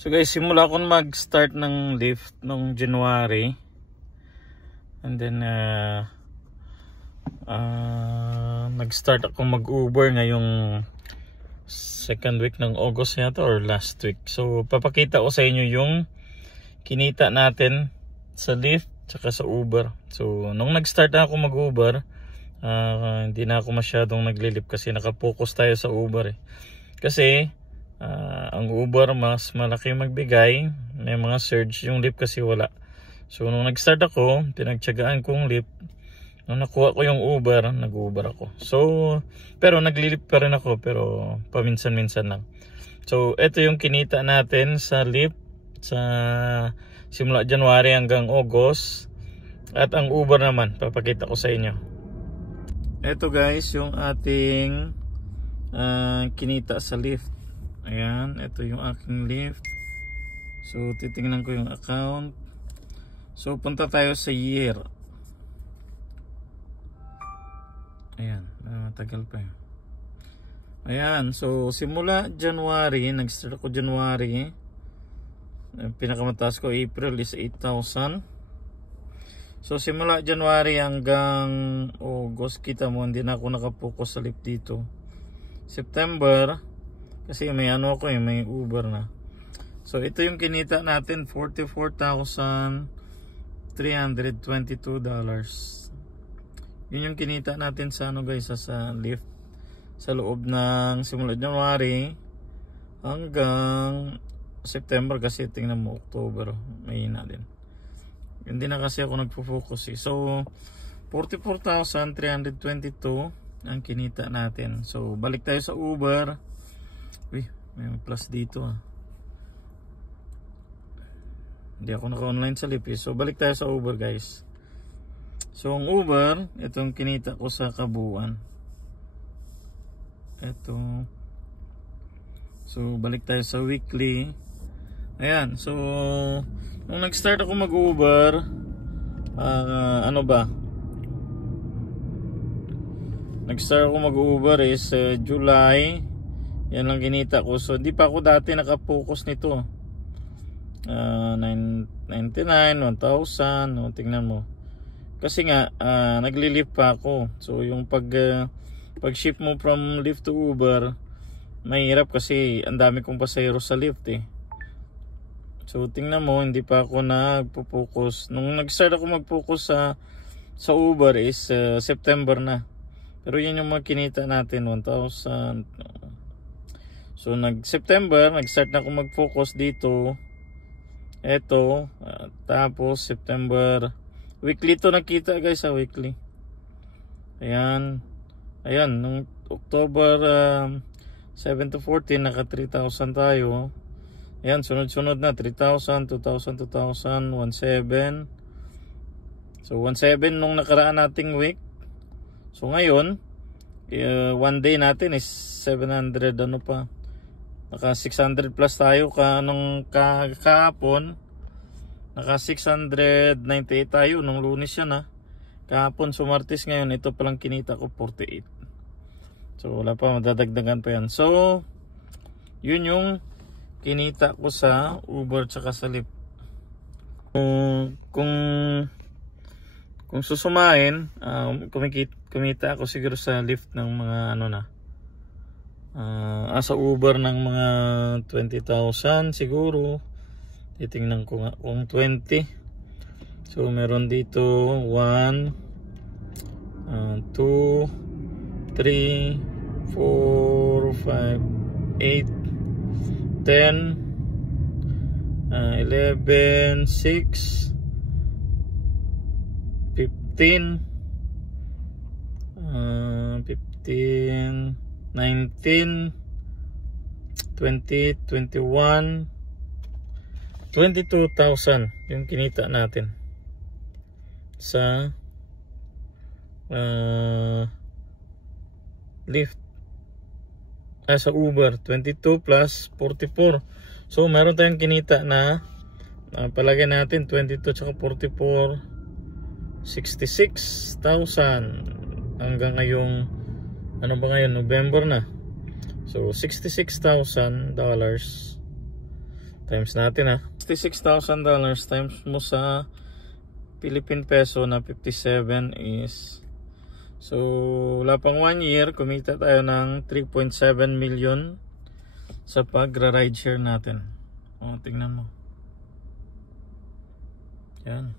So guys, simula akong mag-start ng Lyft nung January. And then nag-start ako mag-Uber ngayong second week ng August yata or last week. So papakita ko sa inyo yung kinita natin sa Lyft tsaka sa Uber. So nung nag-start na ako mag-Uber, hindi na ako masyadong nag-Lyft kasi nakapokus tayo sa Uber Kasi ang Uber mas malaki magbigay, may mga surge, yung Lyft kasi wala. So nung nag-start ako, pinagtiyagaan kong Lyft. Nung nakuha ko yung Uber, nag-Uber ako. So pero nag-Lyft pa rin ako, pero paminsan-minsan lang. So ito yung kinita natin sa Lyft sa simula January hanggang August. At ang Uber naman, papakita ko sa inyo. Ito guys, yung ating kinita sa Lyft. Ayan, ito yung aking Lyft. So titingnan ko yung account. So punta tayo sa year. Ayan, matagal pa yun. Ayan, so simula January, nag-start ako January. Pinakamataas ko April is 8,000. So simula January hanggang August, kita mo hindi na ako nakapokus sa Lyft dito. September, kasi may ano ako may Uber na. So ito yung kinita natin, $44,322. Yun yung kinita natin sa guys, sa Lyft sa loob ng simula January hanggang September, kasi tingnan mo October may na din. Hindi na kasi ako nagpo-focus So 44,322 ang kinita natin. So balik tayo sa Uber. Uy, may plus dito Hindi ako naka-online sa Lyft So balik tayo sa Uber guys. So ang Uber, itong kinita ko sa kabuuan. Ito. So balik tayo sa weekly. Ayan, so nung nag-start ako mag-Uber, nag-start ako mag-Uber is July. Yan lang kinita ko. So di pa ako dati nakapokus nito. 999, 1,000, no, tingnan mo. Kasi nga nagli-Lyft pa ako. So yung pag-shift mo from Lyft to Uber, mahirap kasi ang dami kong pasahero sa Lyft So tingnan mo, hindi pa ako nagpo-focus. Nung nag-start ako mag-focus sa Uber is September na. Pero yun yung mga kinita natin, 1,000. So nag-September, nag-start na ako mag-focus dito. Eto, tapos September, weekly to nakita guys weekly. Ayan, nung October 7 to 14, naka 3,000 tayo. Ayan, sunod-sunod na 3,000, 2,000, 2,000, 1,700. So 1,700 nung nakaraan nating week. So ngayon, one day natin is 700 naka 600 plus tayo kahapon. Naka 698 tayo nung Lunes yan kahapon. So Martes ngayon, ito palang kinita ko 48. So wala pa, madadagdagan pa yan. So yun yung kinita ko sa Uber tsaka sa Lyft. Kung susumahin, kumita ako siguro sa Lyft ng mga sa Uber ng mga 20,000 siguro. Titingnan ko nga kung 20. So meron dito 1 2 3 4 5 8 10 11 6 15 15 19 20 21 22,000 yung kinita natin sa Lyft sa Uber. 22 plus 44. So meron tayong kinita na palagay natin 22 tsaka 44, 66,000 hanggang ngayong November na. So $66,000. Times natin ha. $66,000 times mo sa Philippine peso na 57 is, so wala pang 1 year, kumita tayo ng 3.7 million sa pagra-ride share natin. O, tingnan mo. Yan.